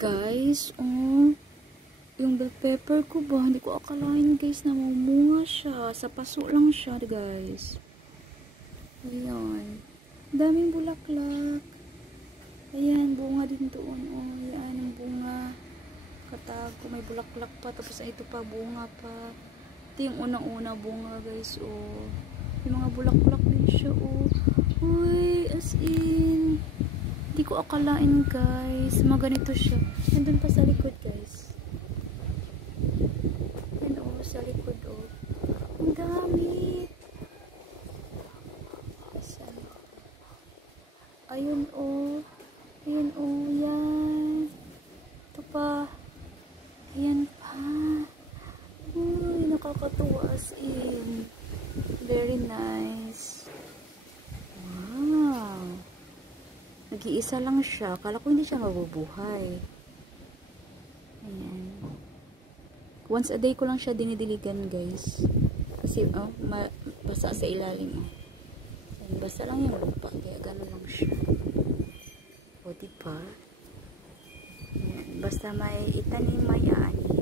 Guys, oh. Yung bell pepper ko ba, hindi ko akalain guys na mamunga siya. Sa paso lang siya guys. Ayan. Daming bulaklak. Ayan, bunga din doon. Oh, ayan ang bunga. Katago, may bulaklak pa. Tapos ito pa, bunga pa. Ito yung unang-una bunga guys. Oh. May mga bulaklak din siya. Oh. Uy, as in. Hindi ko akalain guys. Maganito siya. Nandun pa sa likod guys. Ayan oh, sa likod oh. Ang dami. Ayun oh. Ayan oh, yan. Ito pa. Ayan pa. Uy, nakakatuwa as in. Very nice. Wow. Nag-iisa lang siya. Kala ko hindi siya mabubuhay. Ayan. Once a day ko lang siya dinidiligan guys. Kasi oh, basa sa ilalim oh. Ayan, basa lang yung lupa. Kaya gano'n lang siya. O diba? Ayan, basta may itanim may ani.